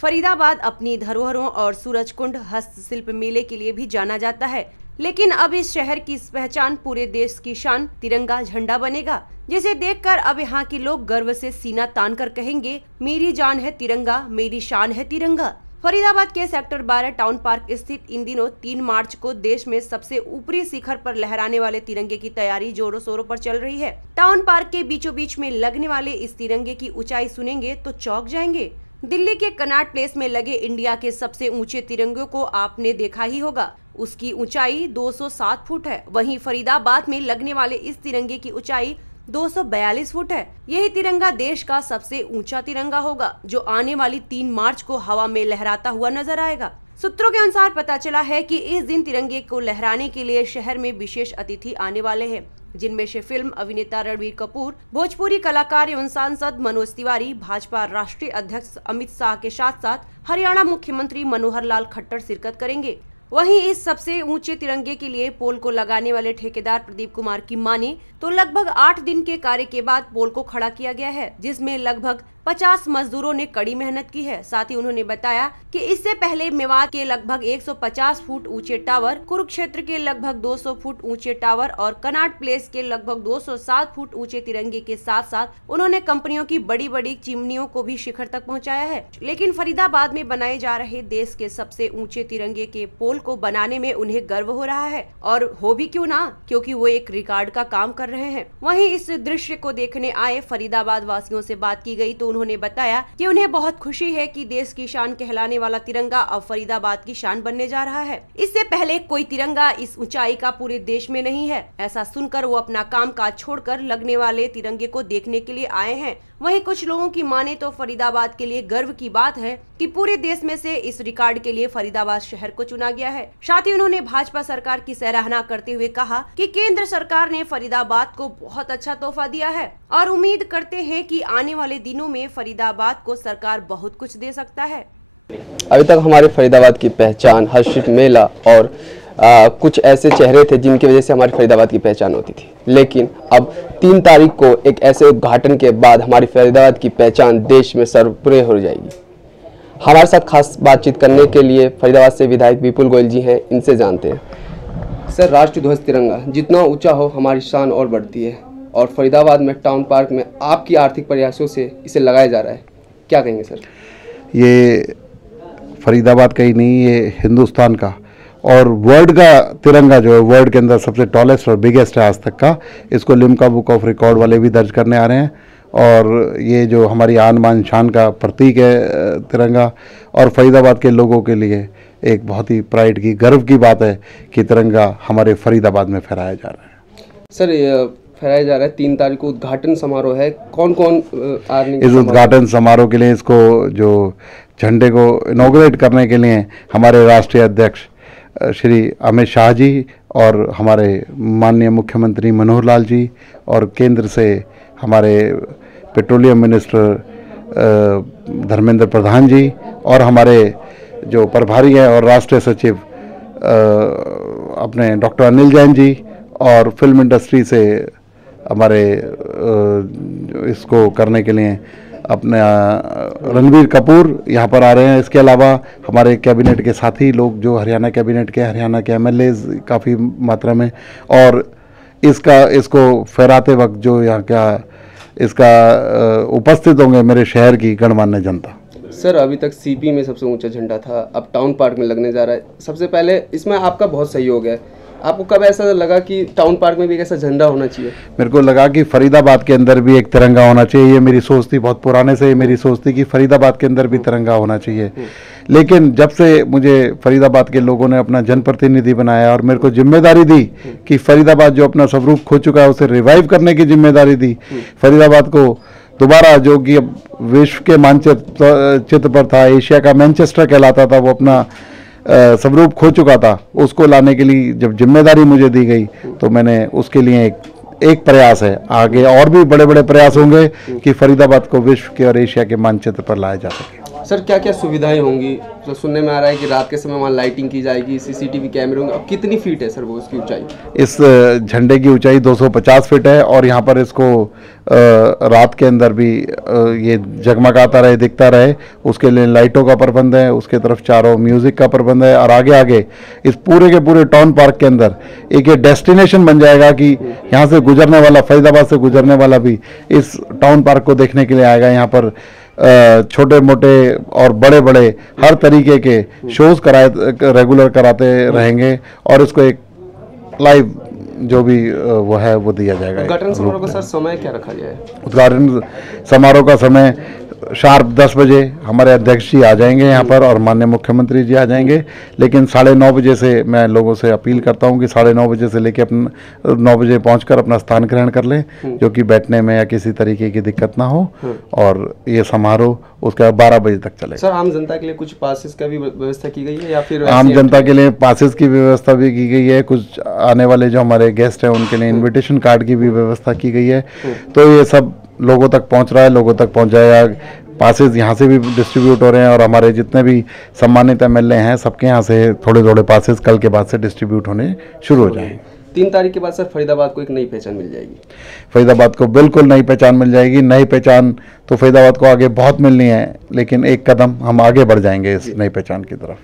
फरीदाबाद अपनी धरोहरों और सूरजकुंड हस्तशिल्प मेले के लिए भी जाना जाता है, लेकिन अब इस शहर की पहचान पूरे देश की शान तिरंगा झंडा बनेगा, जिसे देखकर अब यहाँ के लोग गर्व से सीना तान कर कहेंगे, मेरी जान है तिरंगा, मेरी शान है तिरंगा। फरीदाबाद के सेक्टर 12 टाउन पार्क स्थित इन दिनों 3 मार्च को देश में सबसे ऊपरी शिखर पर लहराने वाले तिरंगे की तैयारी जोरों शोरों पर चल रही है। टाउन पार्क के बीचों बीच में लगने वाले इस तिरंगे की ऊंचाई सुनेंगे तो चौंक जाएंगे। दिल्ली के कनॉट प्लेस में लगे इंडिया के सबसे ऊंचे तिरंगे को आपने देखा ही होगा। उसकी ऊंचाई 207 फुट है। वहीं फरीदाबाद में लगने वाले इस तिरंगे की ऊंचाई 242 फुट है। यही तिरंगा देश का सबसे ऊंचा तिरंगा होगा, जो आने वाली 3 मार्च को हवा में लहराता हुआ नजर आएगा। सूत्रों के अनुसार पता चला है कि इस दिन तिरंगे को लहराने के लिए शहर में विशेष अतिथि आने वाले हैं, जिनमें से फिल्म अभिनेता रणबीर कपूर, भोजपुरी कलाकार एवं सांसद मनोज तिवारी, भाजपा राष्ट्रीय अध्यक्ष अमित शाह के साथ साथ हरियाणा मुख्यमंत्री मनोहर लाल खट्टर शिरकत करेंगे। वहीं इस सबसे ऊंचे तिरंगे के लिए पोल को लगाने वाले ठेकेदार प्रदीप कुमार की माने तो लगभग 8 दिन के कार्य के बाद पोल को खड़ा किया गया है, जिसमें लगभग 50 मजदूरों ने कड़ी मेहनत की है। साथ ही उन्होंने बताया कि इससे पहले मेवात के लगभग 150 फुट ऊंचे टावर, कुरुक्षेत्र के लगभग 200 फुट ऊंचे टावर और कनॉट प्लेस के लगभग 207 फुट ऊंचे तिरंगे के साथ साथ उन्होंने कंपनियों की बड़ी बड़ी चिमनियों को भी शिखर तक पहुंचाया है। लेकिन फरीदाबाद में बनाए जा रहे देश के सबसे ऊंचे तिरंगे के पोल को बनाने में उन्हें गर्व हो रहा है, और हो भी क्यों ना, क्योंकि वो एक रिकॉर्ड का काम कर रहे हैं। वहीं इस दृश्य को देखने आए फरीदाबाद वासियों से बात की गई तो उन्होंने बताया कि उन्हें बहुत खुशी है कि देश की शान कहलाने वाला तिरंगा अब फरीदाबाद की शान बनने जा रहा है। इससे पहले कोई तिरंगा इस ऊंचाई का पूरे देश में नहीं है। ऐसा सुनकर वो अपना काम काज छोड़कर लगने वाले तिरंगे को देखने के लिए आए हैं। वहीं कुछ लोगों की माने तो फरीदाबाद के लिए गर्व की बात है कि पूरे देश में से इस रिकॉर्ड के लिए फरीदाबाद शहर को चुना गया है। साथ ही उन्होंने भाजपा सरकार की सराहना करते हुए कहा कि केंद्र सरकार ने फरीदाबाद को बहुत अच्छा तोहफा दिया है और उम्मीद करते हैं कि आने वाले दिनों में फरीदाबाद को सरकार बहुत कुछ दे सकता है। अभी तक हमारे फरीदाबाद की पहचान हर्षित मेला और कुछ ऐसे चेहरे थे जिनकी वजह से हमारी फरीदाबाद की पहचान होती थी, लेकिन अब 3 तारीख को एक ऐसे उद्घाटन के बाद हमारी फरीदाबाद की पहचान देश में सर्वप्रिय हो जाएगी। हमारे साथ खास बातचीत करने के लिए फरीदाबाद से विधायक विपुल गोयल जी हैं, इनसे जानते हैं। सर, राष्ट्रीय ध्वज तिरंगा जितना ऊंचा हो हमारी शान और बढ़ती है, और फरीदाबाद में टाउन पार्क में आपकी आर्थिक प्रयासों से इसे लगाया जा रहा है, क्या कहेंगे सर? ये फरीदाबाद का ही नहीं, ये हिंदुस्तान का और वर्ल्ड का तिरंगा जो है, वर्ल्ड के अंदर सबसे टॉलेस्ट और बिगेस्ट है आज तक का। इसको लिम्का बुक ऑफ रिकॉर्ड वाले भी दर्ज करने आ रहे हैं, और ये जो हमारी आन बान शान का प्रतीक है तिरंगा, और फरीदाबाद के लोगों के लिए एक बहुत ही प्राइड की, गर्व की बात है कि तिरंगा हमारे फरीदाबाद में फहराया जा रहा है। सर, फहराया जा रहा है, 3 तारीख को उद्घाटन समारोह है, कौन कौन इस उद्घाटन समारोह के लिए, इसको जो झंडे को इनॉग्रेट करने के लिए हमारे राष्ट्रीय अध्यक्ष श्री अमित शाह जी और हमारे माननीय मुख्यमंत्री मनोहर लाल जी, और केंद्र से हमारे पेट्रोलियम मिनिस्टर धर्मेंद्र प्रधान जी, और हमारे जो प्रभारी हैं और राष्ट्रीय सचिव अपने डॉक्टर अनिल जैन जी, और फिल्म इंडस्ट्री से हमारे इसको करने के लिए अपने रणबीर कपूर यहाँ पर आ रहे हैं। इसके अलावा हमारे कैबिनेट के साथी लोग जो हरियाणा कैबिनेट के, हरियाणा के एमएलएज काफ़ी मात्रा में, और इसको फहराते वक्त जो यहाँ का इसका उपस्थित होंगे मेरे शहर की गणमान्य जनता। सर, अभी तक सीपी में सबसे ऊंचा झंडा था, अब टाउन पार्क में लगने जा रहा है। सबसे पहले इसमें आपका बहुत सहयोग है, आपको कब ऐसा लगा कि टाउन पार्क में भी एक ऐसा झंडा होना चाहिए? मेरे को लगा कि फरीदाबाद के अंदर भी एक तिरंगा होना चाहिए। ये मेरी सोच थी, बहुत पुराने से ये मेरी सोच थी कि फरीदाबाद के अंदर भी तिरंगा होना चाहिए। लेकिन जब से मुझे फरीदाबाद के लोगों ने अपना जनप्रतिनिधि बनाया और मेरे को जिम्मेदारी दी कि फरीदाबाद जो अपना स्वरूप खो चुका है उसे रिवाइव करने की जिम्मेदारी दी, फरीदाबाद को दोबारा, जो कि अब विश्व के मानचित्र पर था, एशिया का मैनचेस्टर कहलाता था, वो अपना स्वरूप खो चुका था, उसको लाने के लिए जब जिम्मेदारी मुझे दी गई तो मैंने उसके लिए एक प्रयास है, आगे और भी बड़े बड़े प्रयास होंगे कि फरीदाबाद को विश्व के और एशिया के मानचित्र पर लाया जा सके। सर क्या क्या सुविधाएं होंगी? तो सुनने में आ रहा है कि रात के समय वहाँ लाइटिंग की जाएगी, सीसीटीवी कैमरे होंगे। अब कितनी फीट है सर वो उसकी ऊंचाई? इस झंडे की ऊंचाई 250 फीट है और यहाँ पर इसको रात के अंदर भी ये जगमगाता रहे, दिखता रहे, उसके लिए लाइटों का प्रबंध है, उसके तरफ चारों म्यूजिक का प्रबंध है। और आगे आगे इस पूरे के पूरे टाउन पार्क के अंदर एक ये डेस्टिनेशन बन जाएगा कि यहाँ से गुजरने वाला, फरीदाबाद से गुजरने वाला भी इस टाउन पार्क को देखने के लिए आएगा। यहाँ पर छोटे मोटे और बड़े बड़े हर तरीके के शोज रेगुलर कराते रहेंगे और इसको एक लाइव जो भी वो है वो दिया जाएगा। उद्घाटन समारोह का सर समय क्या रखा गया है? उद्घाटन समारोह का समय शार्प 10 बजे हमारे अध्यक्ष जी आ जाएंगे यहाँ पर और माननीय मुख्यमंत्री जी आ जाएंगे। लेकिन 9:30 बजे से मैं लोगों से अपील करता हूँ कि 9:30 बजे से लेकर अपना 9 बजे पहुँचकर अपना स्थान ग्रहण कर लें, जो कि बैठने में या किसी तरीके की दिक्कत ना हो। और ये समारोह उसके बाद 12 बजे तक चलेगा। सर आम जनता के लिए कुछ पासेस का भी व्यवस्था की गई है या फिर? आम जनता के लिए पासेस की व्यवस्था भी की गई है। कुछ आने वाले जो हमारे गेस्ट हैं उनके लिए इन्विटेशन कार्ड की भी व्यवस्था की गई है। तो ये सब लोगों तक पहुंच रहा है, लोगों तक पहुंच जाएगा। पासेस यहाँ से भी डिस्ट्रीब्यूट हो रहे हैं और हमारे जितने भी सम्मानित एमएलए हैं सबके यहाँ से थोड़े थोड़े पासेस कल के बाद से डिस्ट्रीब्यूट होने शुरू हो जाएंगे। 3 तारीख के बाद सर फरीदाबाद को एक नई पहचान मिल जाएगी। फरीदाबाद को बिल्कुल नई पहचान मिल जाएगी। नई पहचान तो फरीदाबाद को आगे बहुत मिलनी है, लेकिन एक कदम हम आगे बढ़ जाएंगे इस नई पहचान की तरफ।